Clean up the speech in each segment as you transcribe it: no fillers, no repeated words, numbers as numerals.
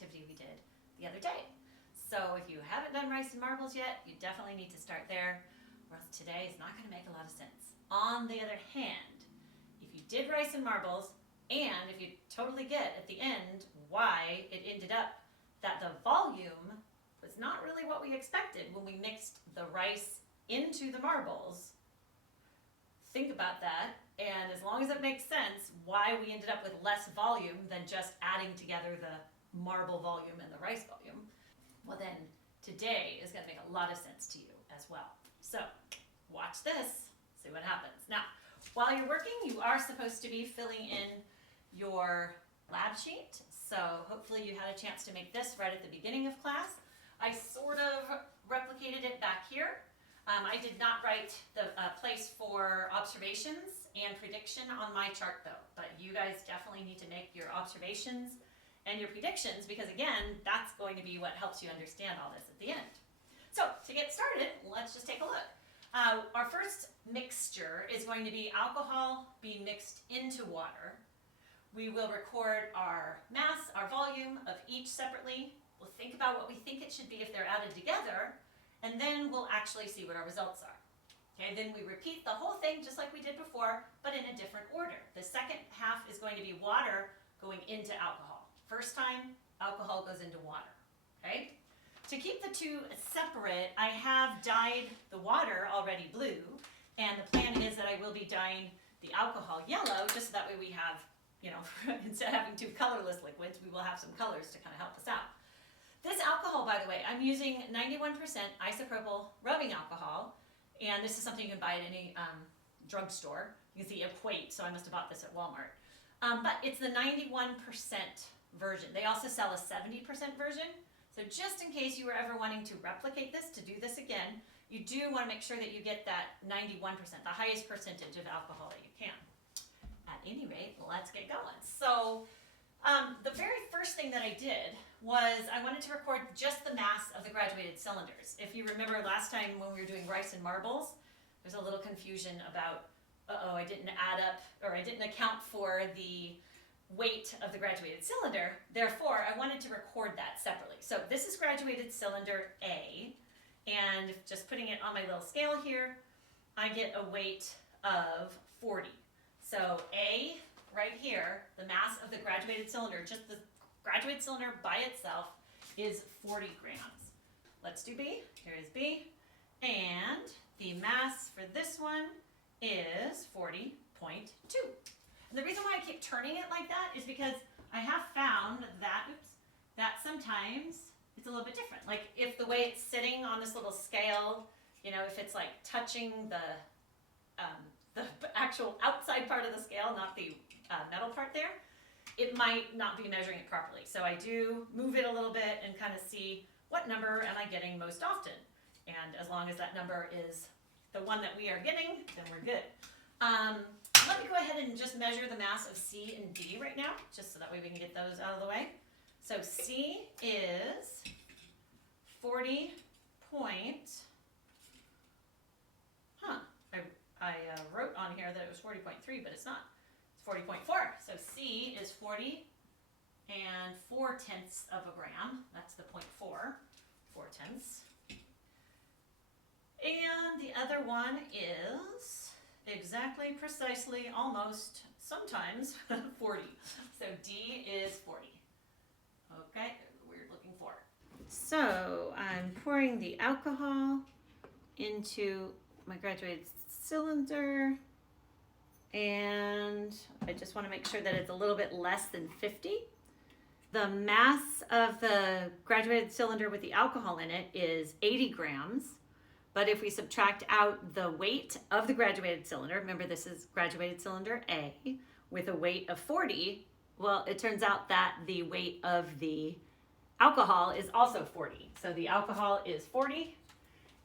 activity we did the other day. So if you haven't done rice and marbles yet, you definitely need to start there, or else today is not going to make a lot of sense. On the other hand, if you did rice and marbles, and if you totally get at the end why it ended up that the volume was not really what we expected when we mixed the rice into the marbles, think about that, and as long as it makes sense why we ended up with less volume than just adding together the marble volume and the rice volume, well then today is going to make a lot of sense to you as well. So watch this, see what happens. Now, while you're working, you are supposed to be filling in your lab sheet. So hopefully you had a chance to make this right at the beginning of class. I sort of replicated it back here. I did not write the place for observations and prediction on my chart though, but you guys definitely need to make your observations and your predictions because again, that's going to be what helps you understand all this at the end. So to get started, let's just take a look. Our first mixture is going to be alcohol being mixed into water. We will record our mass, our volume of each separately. We'll think about what we think it should be if they're added together, and then we'll actually see what our results are. Okay, then we repeat the whole thing just like we did before, but in a different order. The second half is going to be water going into alcohol. First time, alcohol goes into water, okay? To keep the two separate, I have dyed the water already blue, and the plan is that I will be dyeing the alcohol yellow, just so that way we have, you know, instead of having two colorless liquids, we will have some colors to kind of help us out. This alcohol, by the way, I'm using 91% isopropyl rubbing alcohol, and this is something you can buy at any drugstore. You can see Equate, so I must have bought this at Walmart. But it's the 91% version. They also sell a 70% version. So just in case you were ever wanting to replicate this, to do this again, you do want to make sure that you get that 91%, the highest percentage of alcohol that you can. At any rate, let's get going. So the very first thing that I did was I wanted to record just the mass of the graduated cylinders. If you remember last time when we were doing rice and marbles, there's a little confusion about, I didn't add up, or I didn't account for the weight of the graduated cylinder. Therefore, I wanted to record that separately. So this is graduated cylinder A, and just putting it on my little scale here, I get a weight of 40. So A, right here, the mass of the graduated cylinder, just the graduated cylinder by itself, is 40 grams. Let's do B. Here is B. And the mass for this one is 40.2. And the reason why I keep turning it like that is because I have found that, that sometimes it's a little bit different. Like if the way it's sitting on this little scale, you know, if it's like touching the actual outside part of the scale, not the metal part there, it might not be measuring it properly. So I do move it a little bit and kind of see what number am I getting most often. And as long as that number is the one that we are getting, then we're good. Let me go ahead and just measure the mass of C and D right now, just so that way we can get those out of the way. So C is 40 point, I wrote on here that it was 40.3, but it's not. It's 40.4. So C is 40 and 4/10 of a gram. That's the 0.4, 4/10. And the other one is exactly, precisely, almost, sometimes 40. So D is 40. Okay, we're looking for. So I'm pouring the alcohol into my graduated cylinder, and I just want to make sure that it's a little bit less than 50. The mass of the graduated cylinder with the alcohol in it is 80 grams. But if we subtract out the weight of the graduated cylinder, remember this is graduated cylinder A, with a weight of 40, well, it turns out that the weight of the alcohol is also 40. So the alcohol is 40.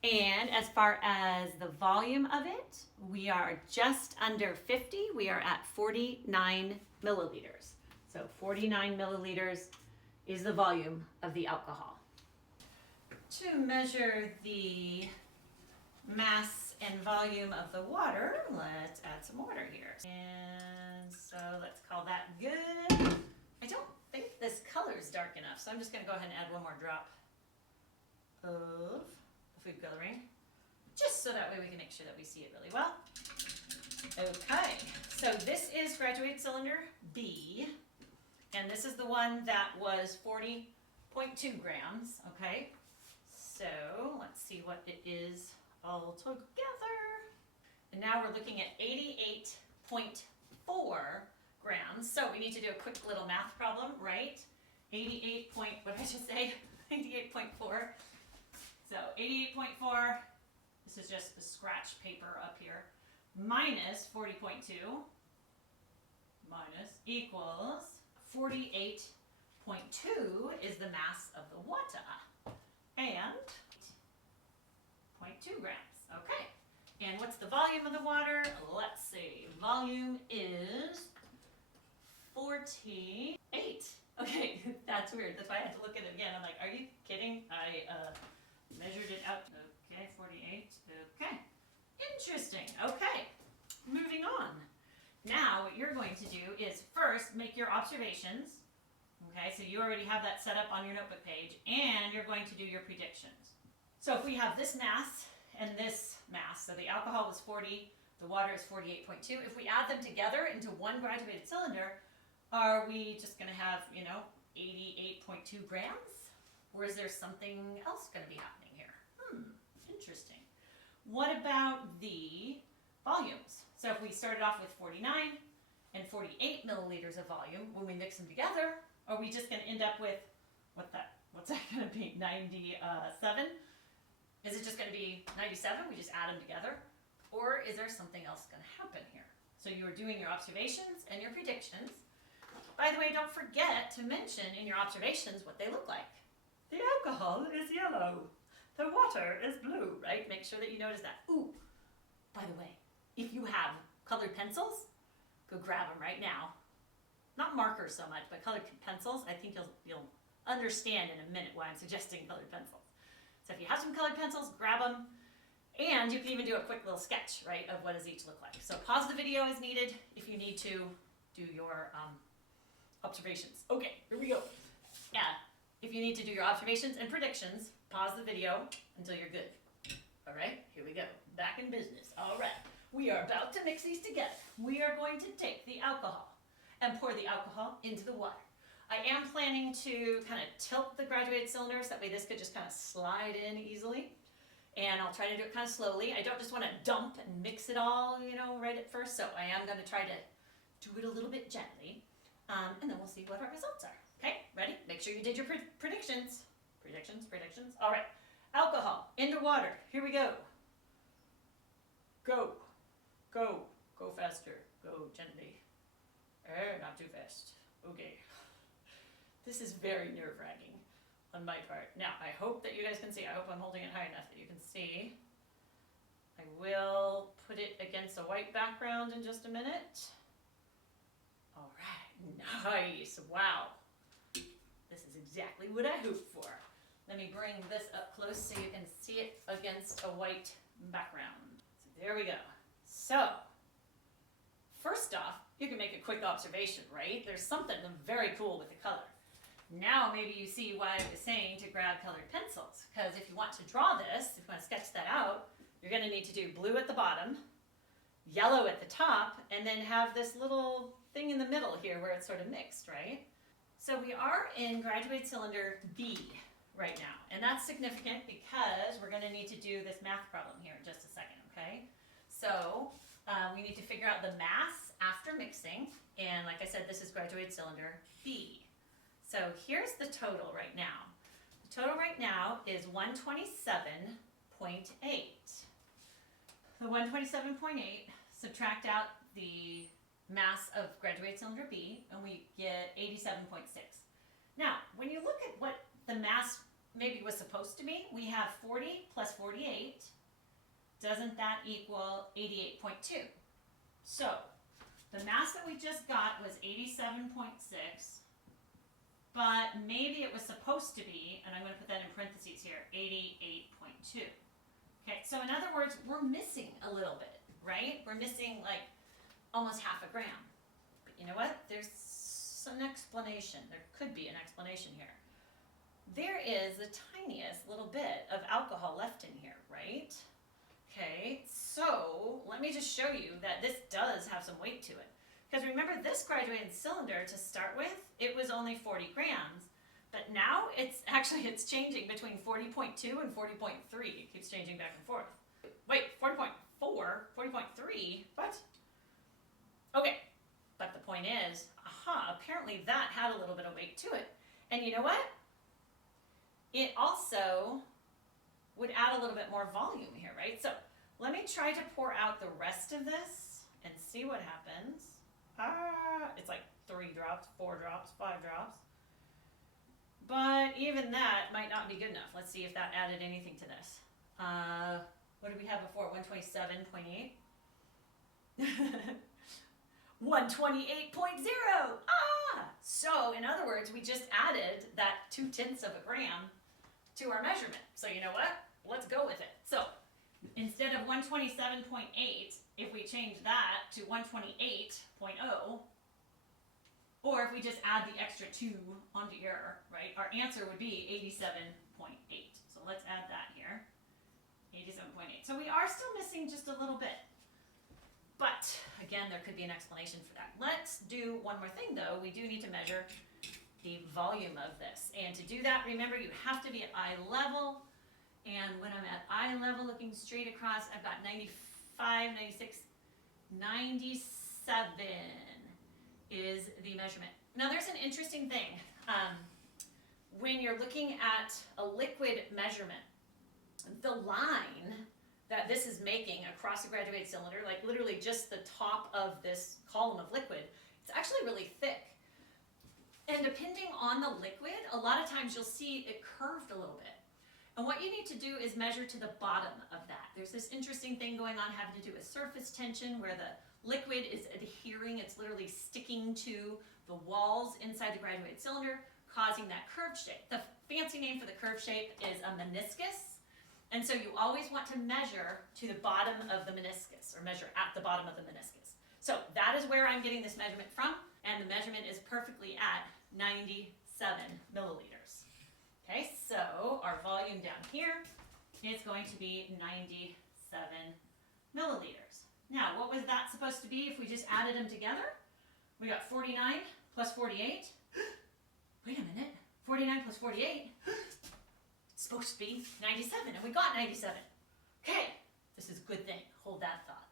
And as far as the volume of it, we are just under 50. We are at 49 milliliters. So 49 milliliters is the volume of the alcohol. To measure the mass and volume of the water, let's add some water here. And so let's call that good. I don't think this color is dark enough, so I'm just going to go ahead and add one more drop of the food coloring, just so that way we can make sure that we see it really well. Okay, so this is graduated cylinder B, and this is the one that was 40.2 grams, okay? So let's see what it is all together. And now we're looking at 88.4 grams. So we need to do a quick little math problem, right? 88 point, what did I just say? 88.4. So 88.4, this is just the scratch paper up here, minus 40.2, minus equals 48.2 is the mass of the water. And 0.2 grams. Okay. And what's the volume of the water? Let's see. Volume is 48. Okay, that's weird. That's why I had to look at it again. I'm like, are you kidding? I measured it out. Okay, 48. Okay. Interesting. Okay. Moving on. Now what you're going to do is first make your observations. Okay, so you already have that set up on your notebook page, and you're going to do your predictions. So if we have this mass and this mass, so the alcohol was 40, the water is 48.2. If we add them together into one graduated cylinder, are we just going to have, 88.2 grams? Or is there something else going to be happening here? Interesting. What about the volumes? So if we started off with 49 and 48 milliliters of volume, when we mix them together, are we just going to end up with, what's that going to be, 97? Is it just going to be 97? We just add them together? Or is there something else going to happen here? So you are doing your observations and your predictions. By the way, don't forget to mention in your observations what they look like. The alcohol is yellow. The water is blue, right? Make sure that you notice that. Ooh, by the way, if you have colored pencils, go grab them right now. Not markers so much, but colored pencils. I think you'll understand in a minute why I'm suggesting colored pencils. So if you have some colored pencils, grab them. And you can even do a quick little sketch, right, of what does each look like. So pause the video as needed if you need to do your observations. Okay, here we go. Yeah, if you need to do your observations and predictions, pause the video until you're good. All right, here we go. Back in business. All right, we are about to mix these together. We are going to take the alcohol and pour the alcohol into the water. I am planning to kind of tilt the graduated cylinders, that way this could just kind of slide in easily. And I'll try to do it kind of slowly. I don't just want to dump and mix it all, right at first. So I am going to try to do it a little bit gently. And then we'll see what our results are. Okay, ready? Make sure you did your predictions. Predictions. All right, alcohol into water. Here we go. Go faster. Go gently. Not too fast. Okay. This is very nerve-wracking on my part. Now, I hope that you guys can see. I hope I'm holding it high enough that you can see. I will put it against a white background in just a minute. All right, nice. Wow. This is exactly what I hoped for. Let me bring this up close so you can see it against a white background. So there we go. So, first off, you can make a quick observation, right? There's something very cool with the color. Now maybe you see why I was saying to grab colored pencils, because if you want to draw this, if you want to sketch that out, you're going to need to do blue at the bottom, yellow at the top, and then have this little thing in the middle here where it's sort of mixed, right? So we are in graduated cylinder B right now, and that's significant because we're going to need to do this math problem here in just a second, okay? So we need to figure out the mass after mixing, and like I said, this is graduated cylinder B. So here's the total right now. The total right now is 127.8. The 127.8, subtract out the mass of graduated cylinder B, and we get 87.6. Now, when you look at what the mass maybe was supposed to be, we have 40 plus 48. Doesn't that equal 88.2? So, the mass that we just got was 87.6, but maybe it was supposed to be, and I'm going to put that in parentheses here, 88.2. Okay, so in other words, we're missing a little bit, right? We're missing like almost half a gram. But you know what? There's perhaps an explanation. There could be an explanation here. There is the tiniest little bit of alcohol left in here, right? Okay, so let me just show you that this does have some weight to it. Because remember, this graduated cylinder to start with, it was only 40 grams. But now it's changing between 40.2 and 40.3. It keeps changing back and forth. Wait, 40.4, 40.3, what? Okay, but the point is, apparently that had a little bit of weight to it. And you know what? It also would add a little bit more volume here, right? So let me try to pour out the rest of this and see what happens. It's like 3 drops, 4 drops, 5 drops. But even that might not be good enough. Let's see if that added anything to this. What did we have before? 127.8? 128.0! So in other words, we just added that 0.2 of a gram to our measurement. So you know what? Let's go with it. So instead of 127.8, if we change that to 128.0, or if we just add the extra 2 onto here, right, our answer would be 87.8. So let's add that here, 87.8. So we are still missing just a little bit. But again, there could be an explanation for that. Let's do one more thing though. We do need to measure the volume of this. And to do that, remember you have to be at eye level. And when I'm at eye level looking straight across, I've got 95, 96, 97 is the measurement. Now there's an interesting thing. When you're looking at a liquid measurement, the line that this is making across a graduated cylinder, like literally just the top of this column of liquid, it's actually really thick. And depending on the liquid, a lot of times you'll see it curved a little bit. And what you need to do is measure to the bottom of that. There's this interesting thing going on having to do with surface tension where the liquid is adhering, it's literally sticking to the walls inside the graduated cylinder, causing that curved shape. The fancy name for the curved shape is a meniscus. And so you always want to measure to the bottom of the meniscus, or measure at the bottom of the meniscus. So that is where I'm getting this measurement from, and the measurement is perfectly at 97 milliliters. Okay, so our volume down here is going to be 97 milliliters. Now, what was that supposed to be if we just added them together? We got 49 plus 48. Wait a minute, 49 plus 48? It's supposed to be 97, and we got 97. Okay, this is a good thing. Hold that thought.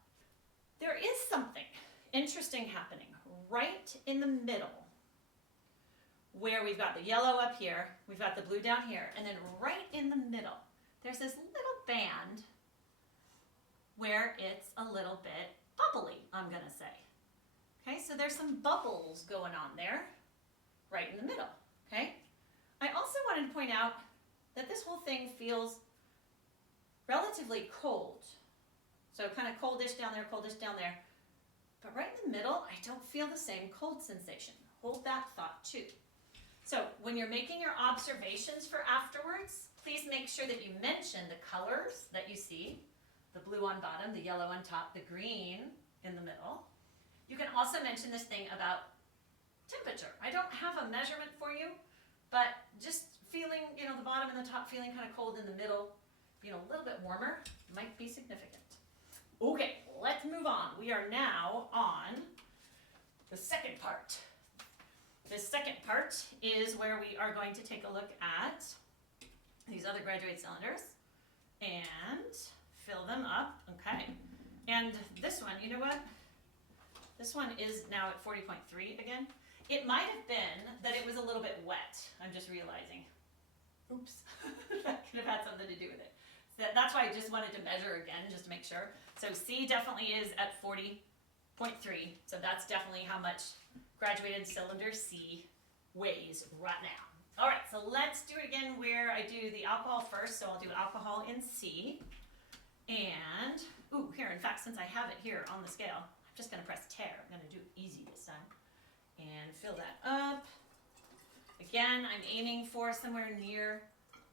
There is something interesting happening right in the middle where we've got the yellow up here, we've got the blue down here, and then right in the middle, there's this little band where it's a little bit bubbly, I'm gonna say. Okay, so there's some bubbles going on there, right in the middle, okay? I also wanted to point out that this whole thing feels relatively cold. So kind of coldish down there, But right in the middle, I don't feel the same cold sensation. Hold that thought too. So when you're making your observations for afterwards, please make sure that you mention the colors that you see. The blue on bottom, the yellow on top, the green in the middle. You can also mention this thing about temperature. I don't have a measurement for you, but just feeling, the bottom and the top feeling kind of cold in the middle, being a little bit warmer might be significant. Okay, let's move on. We are now on the second part. The second part is where we are going to take a look at these other graduated cylinders and fill them up. Okay, and this one, you know what? This one is now at 40.3 again. It might have been that it was a little bit wet. I'm just realizing. Oops, that could have had something to do with it. So that's why I just wanted to measure again, just to make sure. So C definitely is at 40.3. So that's definitely how much graduated cylinder C weighs right now. All right, so let's do it again where I do the alcohol first. So I'll do alcohol in C. And, here, in fact, since I have it here on the scale, I'm just gonna press tare. I'm gonna do it easy this time. And fill that up. Again, I'm aiming for somewhere near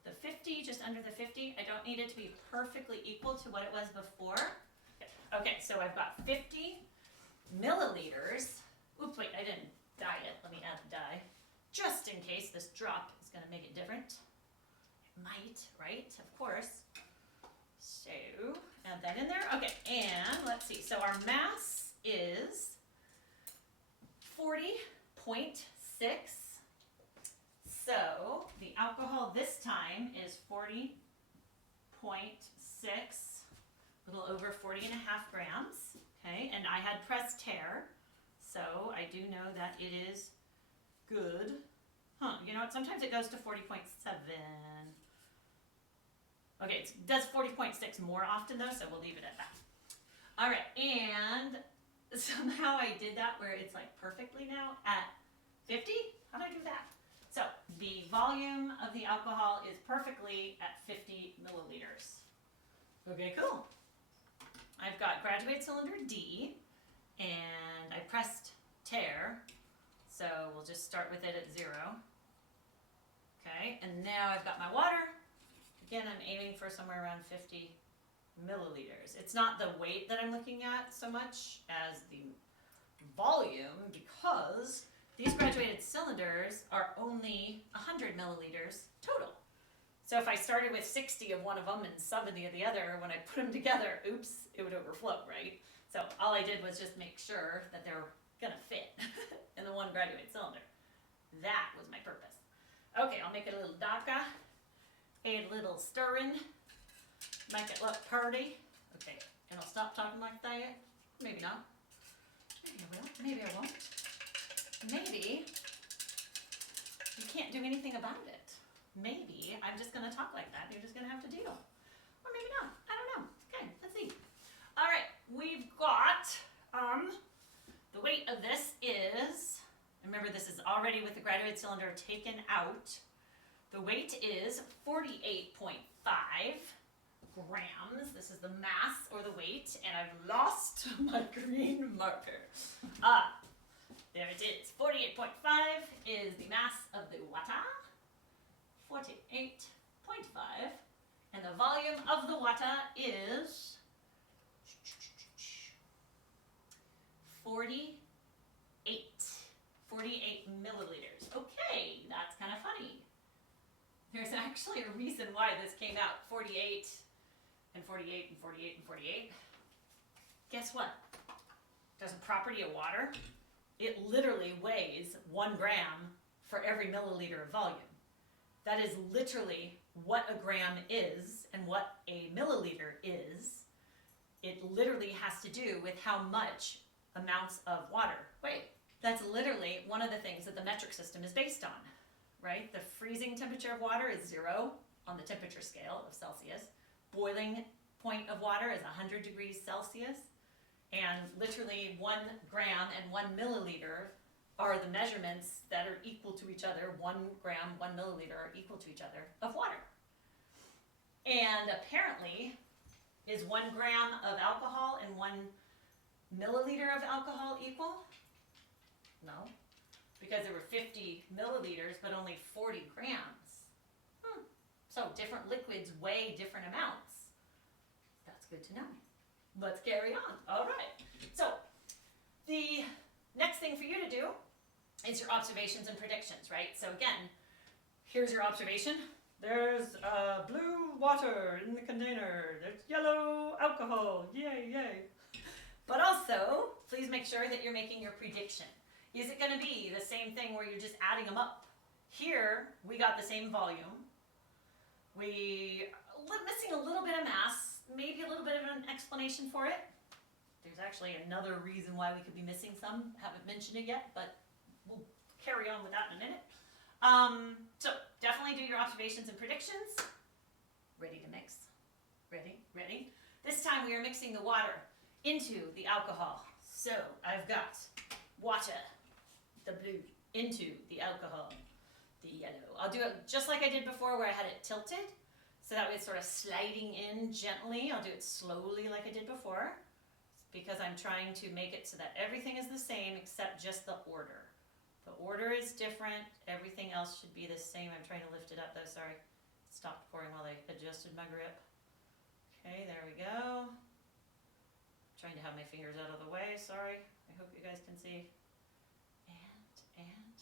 the 50, just under the 50. I don't need it to be perfectly equal to what it was before. Okay, so I've got 50 milliliters. Oops, wait, I didn't dye it. Let me add the dye. Just in case this drop is going to make it different. It might, right? Of course. So, add that in there. Okay, and let's see. So our mass is 40.6. So the alcohol this time is 40.6, a little over 40 and a half grams. Okay, and I had pressed tear, so I do know that it is good. Huh, you know what, sometimes it goes to 40.7. Okay, it does 40.6 more often though, so we'll leave it at that. All right, and somehow I did that where it's like perfectly now at 50. How did I do that? So the volume of the alcohol is perfectly at 50 milliliters. Okay, cool. I've got graduated cylinder D, and I pressed tear, so we'll just start with it at 0. Okay, and now I've got my water. Again, I'm aiming for somewhere around 50 milliliters. It's not the weight that I'm looking at so much as the volume, because these graduated cylinders are only 100 milliliters total. So if I started with 60 of one of them and 70 of the other, when I put them together, oops, it would overflow, right? So all I did was just make sure that they were gonna fit in the one graduated cylinder. That was my purpose. Okay, I'll make it a little darker, add a little stirring, make it look pretty. Okay, and I'll stop talking like that. Maybe not. Maybe I will, maybe I won't. Maybe you can't do anything about it. Maybe I'm just going to talk like that and you're just going to have to deal. Or maybe not. I don't know. Okay, let's see. All right, we've got the weight of this is, remember this is already with the graduated cylinder taken out. The weight is 48.5 grams. This is the mass or the weight, and I've lost my green marker. There it is. 48.5 is the mass of the water. 48.5. And the volume of the water is 48. 48 milliliters. Okay, that's kind of funny. There's actually a reason why this came out 48 and 48 and 48 and 48. Guess what? There's a property of water. It literally weighs 1 gram for every milliliter of volume. That is literally what a gram is and what a milliliter is. It literally has to do with how much amounts of water weigh. That's literally one of the things that the metric system is based on, right? The freezing temperature of water is 0 on the temperature scale of Celsius. Boiling point of water is 100 degrees Celsius. And literally 1 gram and 1 milliliter are the measurements that are equal to each other. 1 gram, 1 milliliter are equal to each other of water. And apparently, is 1 gram of alcohol and 1 milliliter of alcohol equal? No, because there were 50 milliliters but only 40 grams. So different liquids weigh different amounts. That's good to know. Let's carry on. All right. So the next thing for you to do is your observations and predictions, right? So again, here's your observation. There's blue water in the container. There's yellow alcohol. Yay, yay. But also, please make sure that you're making your prediction. Is it going to be the same thing where you're just adding them up? Here, we got the same volume. We are missing a little bit of mass, maybe a little bit of an explanation for it. There's actually another reason why we could be missing some. Haven't mentioned it yet, but we'll carry on with that in a minute. So definitely do your observations and predictions. Ready to mix? Ready? Ready? This time we are mixing the water into the alcohol. So I've got water, the blue, into the alcohol, the yellow. I'll do it just like I did before where I had it tilted. So that way it's sort of sliding in gently. I'll do it slowly like I did before, because I'm trying to make it so that everything is the same except just the order. The order is different. Everything else should be the same. I'm trying to lift it up though, sorry. Stopped pouring while I adjusted my grip. Okay, there we go. Trying to have my fingers out of the way, sorry. I hope you guys can see. And And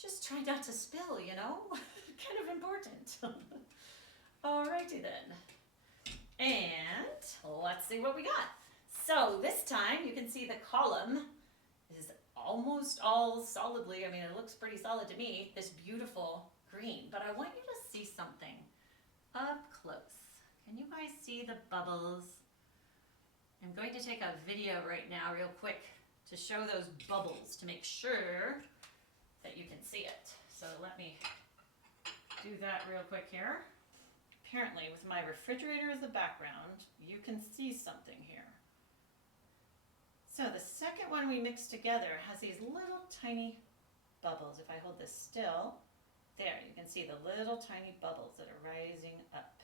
just try not to spill, you know? Kind of important. Alrighty then. And let's see what we got. So this time you can see the column is almost all solidly, I mean it looks pretty solid to me, this beautiful green. But I want you to see something up close. Can you guys see the bubbles? I'm going to take a video right now real quick to show those bubbles to make sure that you can see it. So let me do that real quick here. Apparently with my refrigerator as the background, you can see something here. So the second one we mixed together has these little tiny bubbles. If I hold this still, there, you can see the little tiny bubbles that are rising up.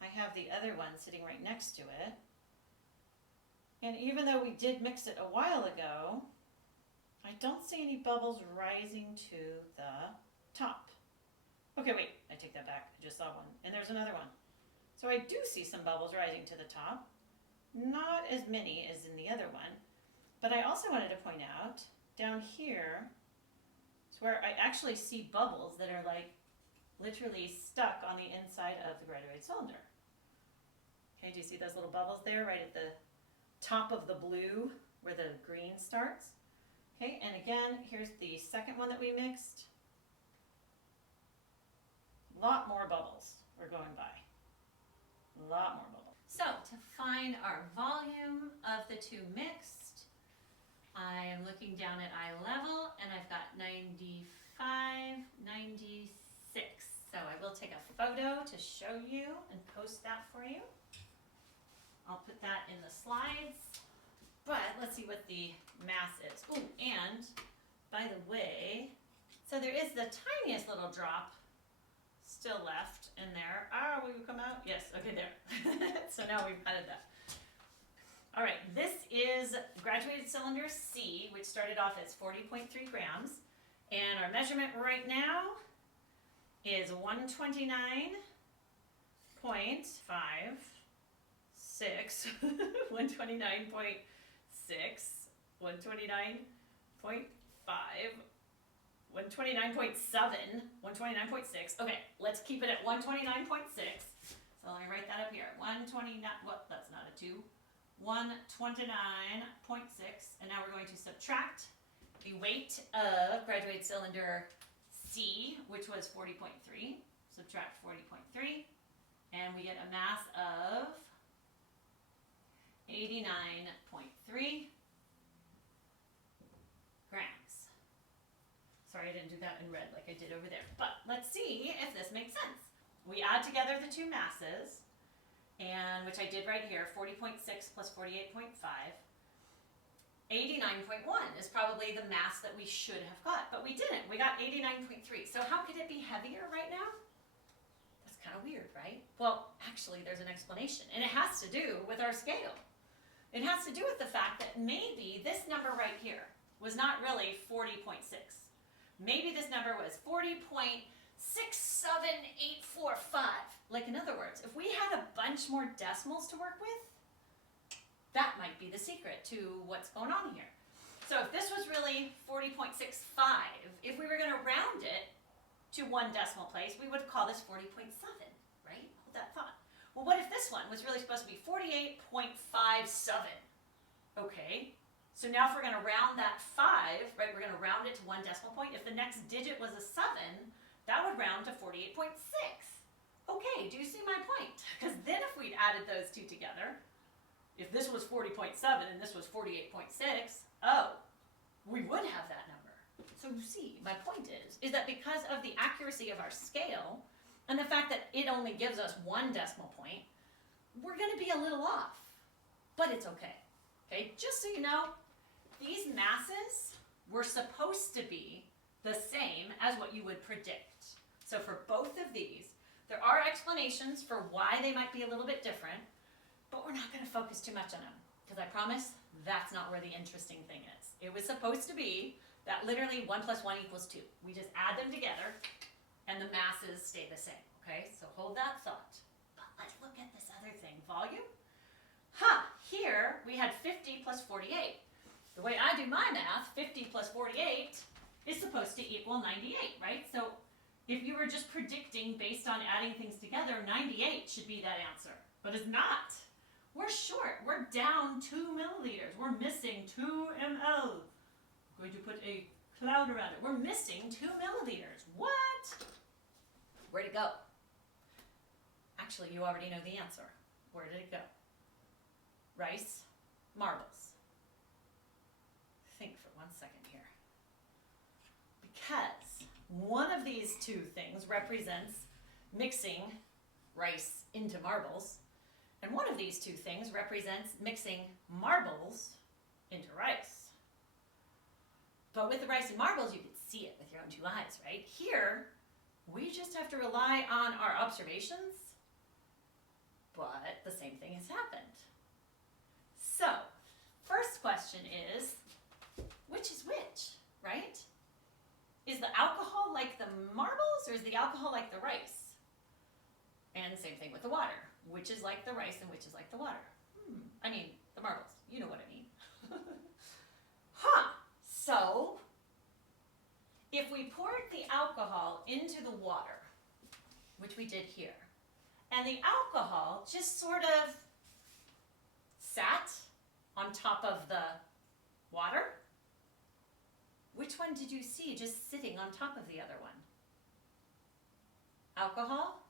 I have the other one sitting right next to it. And even though we did mix it a while ago, I don't see any bubbles rising to the top. Okay, wait, I take that back. I just saw one. And there's another one. So I do see some bubbles rising to the top. Not as many as in the other one. But I also wanted to point out, down here, is where I actually see bubbles that are like literally stuck on the inside of the graduated cylinder. Okay, do you see those little bubbles there right at the top of the blue where the green starts? Okay, and again, here's the second one that we mixed. A lot more bubbles are going by. A lot more bubbles. So to find our volume of the two mixed, I am looking down at eye level and I've got 95, 96. So I will take a photo to show you and post that for you. I'll put that in the slides. But let's see what the mass is. Oh, and by the way, so there is the tiniest little drop still left in there. Ah, will you come out? Yes, okay, there. So now we've added that. All right, this is graduated cylinder C, which started off as 40.3 grams. And our measurement right now is 129.56, 129.6, 129.5, 129.7, 129.6. Okay, let's keep it at 129.6. So let me write that up here. 129, well, that's not a 2. 129.6. And now we're going to subtract the weight of graduated cylinder C, which was 40.3. Subtract 40.3. And we get a mass of 89.3 grams. Sorry, I didn't do that in red like I did over there. But let's see if this makes sense. We add together the two masses, and which I did right here, 40.6 plus 48.5. 89.1 is probably the mass that we should have got, but we didn't. We got 89.3. So how could it be heavier right now? That's kind of weird, right? Well, actually, there's an explanation, and it has to do with our scale. It has to do with the fact that maybe this number right here was not really 40.6. Maybe this number was 40.67845. Like, in other words, if we had a bunch more decimals to work with, that might be the secret to what's going on here. So if this was really 40.65, if we were going to round it to one decimal place, we would call this 40.7, right? Hold that thought. Well, what if this one was really supposed to be 48.57? Okay, so now if we're going to round that 5, right, we're going to round it to one decimal point. If the next digit was a 7, that would round to 48.6. Okay, do you see my point? Because then if we'd added those two together, if this was 40.7 and this was 48.6, oh, we would have that number. So you see, my point is that because of the accuracy of our scale and the fact that it only gives us one decimal point, we're going to be a little off. But it's okay. Okay, just so you know, these masses were supposed to be the same as what you would predict. So for both of these, there are explanations for why they might be a little bit different, but we're not going to focus too much on them, because I promise that's not where the interesting thing is. It was supposed to be that literally 1 plus 1 equals 2. We just add them together, and the masses stay the same, okay? So hold that thought. But let's look at this other thing, volume. Here we had 50 plus 48. The way I do my math, 50 plus 48 is supposed to equal 98, right? So if you were just predicting based on adding things together, 98 should be that answer. But it's not. We're short. We're down 2 milliliters. We're missing 2 ml. I'm going to put a cloud around it. We're missing 2 milliliters. What? Where'd it go? Actually, you already know the answer. Where did it go? Rice, marbles. Think for 1 second here. Because one of these two things represents mixing rice into marbles, and one of these two things represents mixing marbles into rice. But with the rice and marbles, you can see it with your own two eyes, right? Here, we just have to rely on our observations, but the same thing has happened. So, first question is, which is which, right? Is the alcohol like the marbles, or is the alcohol like the rice? And same thing with the water. Which is like the rice and which is like the water? I mean, the marbles. You know what I mean. So, if we poured the alcohol into the water, which we did here, and the alcohol just sort of sat on top of the water, which one did you see just sitting on top of the other one? Alcohol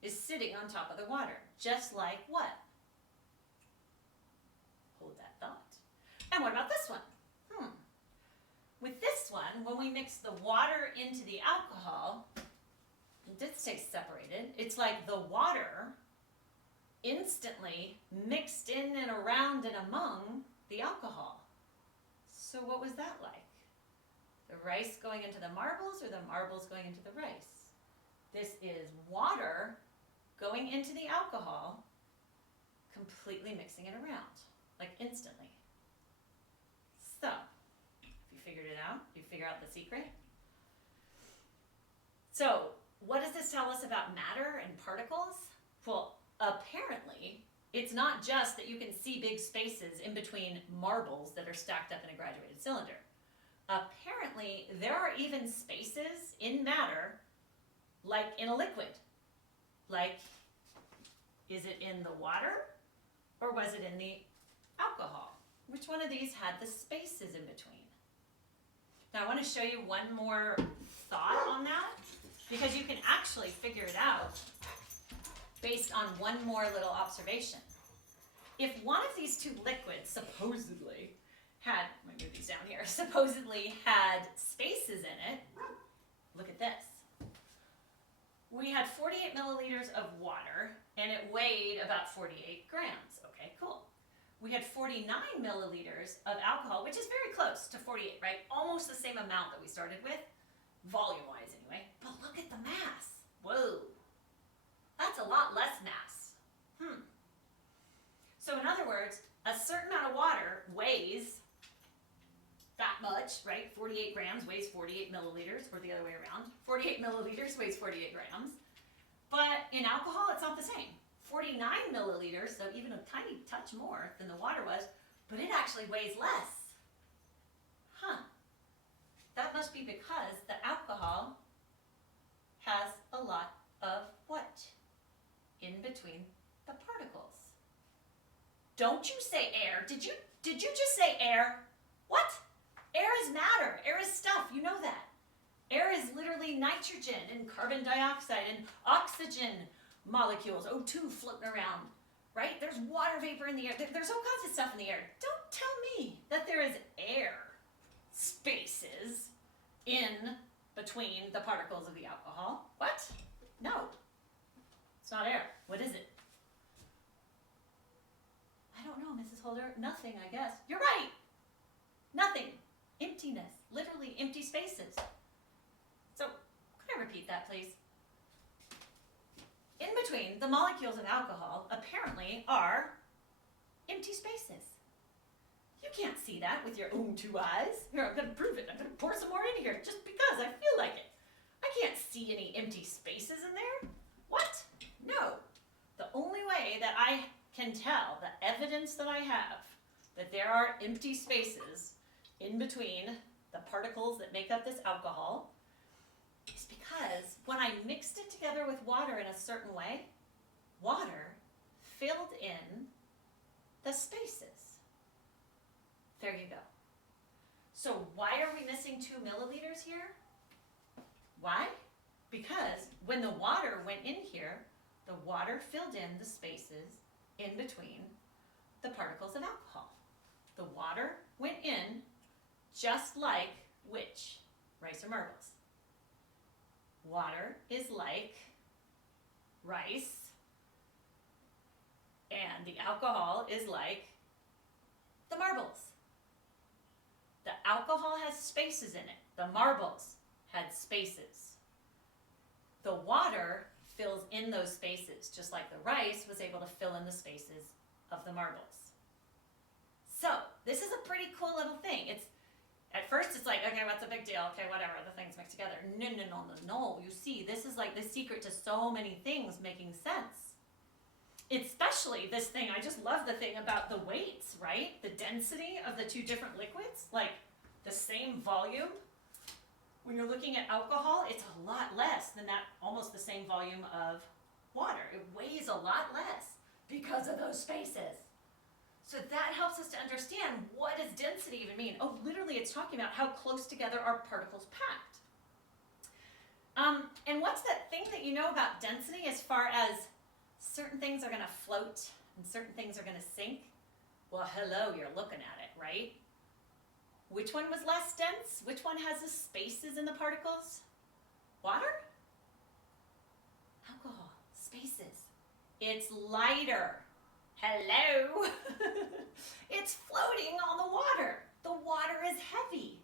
is sitting on top of the water, just like what? Hold that thought. And what about this one? With this one, when we mix the water into the alcohol, it did stay separated. It's like the water instantly mixed in and around and among the alcohol. So what was that like? The rice going into the marbles or the marbles going into the rice? This is water going into the alcohol, completely mixing it around, like instantly. So, if you figured it out, you figure out the secret. So, what does this tell us about matter and particles? Well, apparently, it's not just that you can see big spaces in between marbles that are stacked up in a graduated cylinder. Apparently, there are even spaces in matter, like in a liquid. Like, is it in the water or was it in the alcohol? Which one of these had the spaces in between? Now I want to show you one more thought on that, because you can actually figure it out based on one more little observation. If one of these two liquids supposedly had, let me move these down here, supposedly had spaces in it, look at this. We had 48 milliliters of water, and it weighed about 48 grams. Okay, cool. We had 49 milliliters of alcohol, which is very close to 48, right? Almost the same amount that we started with, volume-wise anyway. But look at the mass. Whoa. That's a lot less mass. So in other words, a certain amount of water weighs that much, right? 48 grams weighs 48 milliliters, or the other way around. 48 milliliters weighs 48 grams. But in alcohol, it's not the same. 49 milliliters, so even a tiny touch more than the water was, but it actually weighs less. That must be because the alcohol has a lot of what? In between the particles. Don't you say air. Did you just say air? What? Air is matter. Air is stuff. You know that. Air is literally nitrogen and carbon dioxide and oxygen molecules, O2 floating around, right? There's water vapor in the air. There's all kinds of stuff in the air. Don't tell me that there is air spaces in between the particles of the alcohol. What? No. It's not air. What is it? I don't know, Mrs. Holder. Nothing, I guess. You're right. Nothing. Emptiness. Literally empty spaces. So, could I repeat that, please? In between the molecules of alcohol apparently are empty spaces. You can't see that with your own two eyes. Here, I'm going to prove it. I'm going to pour some more in here just because I feel like it. I can't see any empty spaces in there. What? No. The only way that I can tell, the evidence that I have that there are empty spaces in between the particles that make up this alcohol is because when I mixed it together with water in a certain way, water filled in the spaces. There you go. So why are we missing 2 milliliters here? Why? Because when the water went in here, the water filled in the spaces in between the particles of alcohol. The water went in just like which? Rice or marbles? Water is like rice, and the alcohol is like the marbles. The alcohol has spaces in it. The marbles had spaces. The water fills in those spaces, just like the rice was able to fill in the spaces of the marbles. So this is a pretty cool little thing. At first it's like, okay, what's the big deal? Okay, whatever, the things mixed together. No. You see, this is like the secret to so many things making sense. Especially this thing, I just love the thing about the weights, right? The density of the 2 different liquids, like the same volume. When you're looking at alcohol, it's a lot less than that, almost the same volume of water. It weighs a lot less because of those spaces. So that helps us to understand, what does density even mean? Oh, literally it's talking about how close together are particles packed. And what's that thing that you know about density as far as certain things are going to float and certain things are going to sink? Well, hello, you're looking at it, right? Which one was less dense? Which one has the spaces in the particles? Water? Alcohol. Spaces. It's lighter. Hello. It's floating on the water. The water is heavy.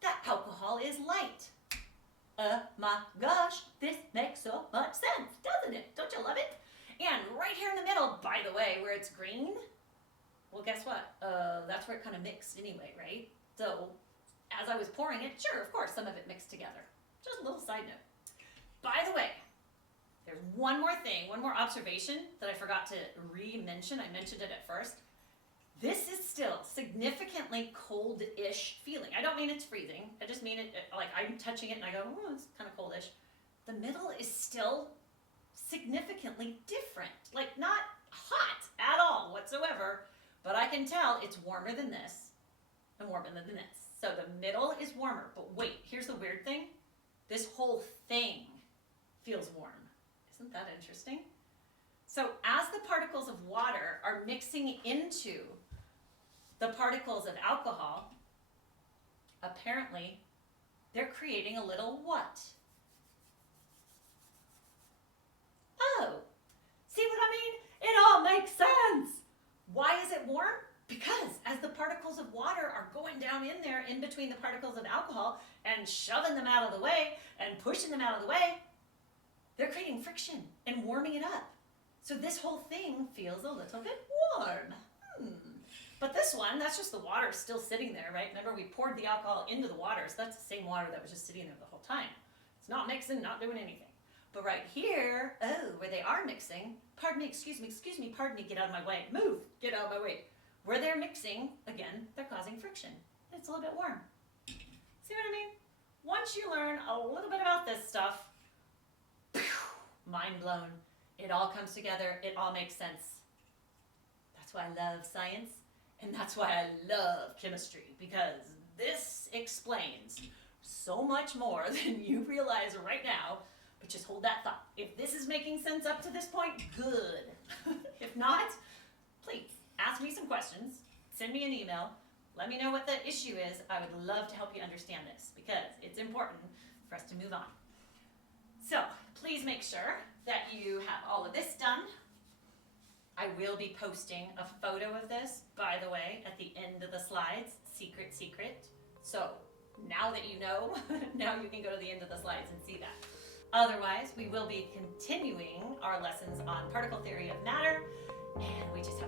The alcohol is light. My gosh, this makes so much sense, doesn't it? Don't you love it? And right here in the middle, by the way, where it's green, well, guess what? That's where it kind of mixed anyway, right? So as I was pouring it, sure, of course, some of it mixed together. Just a little side note. By the way, there's one more thing, one more observation that I forgot to re-mention. I mentioned it at first. This is still significantly cold-ish feeling. I don't mean it's freezing. I just mean it, like I'm touching it and I go, oh, it's kind of coldish. The middle is still significantly different. Like not hot at all whatsoever, but I can tell it's warmer than this and warmer than this. So the middle is warmer, but wait, here's the weird thing. This whole thing feels warm. Isn't that interesting? So as the particles of water are mixing into the particles of alcohol, apparently they're creating a little what? Oh, see what I mean? It all makes sense. Why is it warm? Because as the particles of water are going down in there in between the particles of alcohol and shoving them out of the way and pushing them out of the way, they're creating friction and warming it up. So this whole thing feels a little bit warm. But this one, that's just the water still sitting there, right? Remember, we poured the alcohol into the water, so that's the same water that was just sitting there the whole time. It's not mixing, not doing anything. But right here, oh, where they are mixing, pardon me, excuse me, pardon me, get out of my way, move, get out of my way. Where they're mixing, again, they're causing friction. It's a little bit warm. See what I mean? Once you learn a little bit about this stuff, mind blown. It all comes together, it all makes sense. That's why I love science, and that's why I love chemistry, because this explains so much more than you realize right now. But just hold that thought. If this is making sense up to this point, good. If not, please ask me some questions, send me an email, let me know what the issue is. I would love to help you understand this because it's important for us to move on. So please make sure that you have all of this done. I will be posting a photo of this, by the way, at the end of the slides, secret. So now that you know, now you can go to the end of the slides and see that. Otherwise, we will be continuing our lessons on particle theory of matter, and we just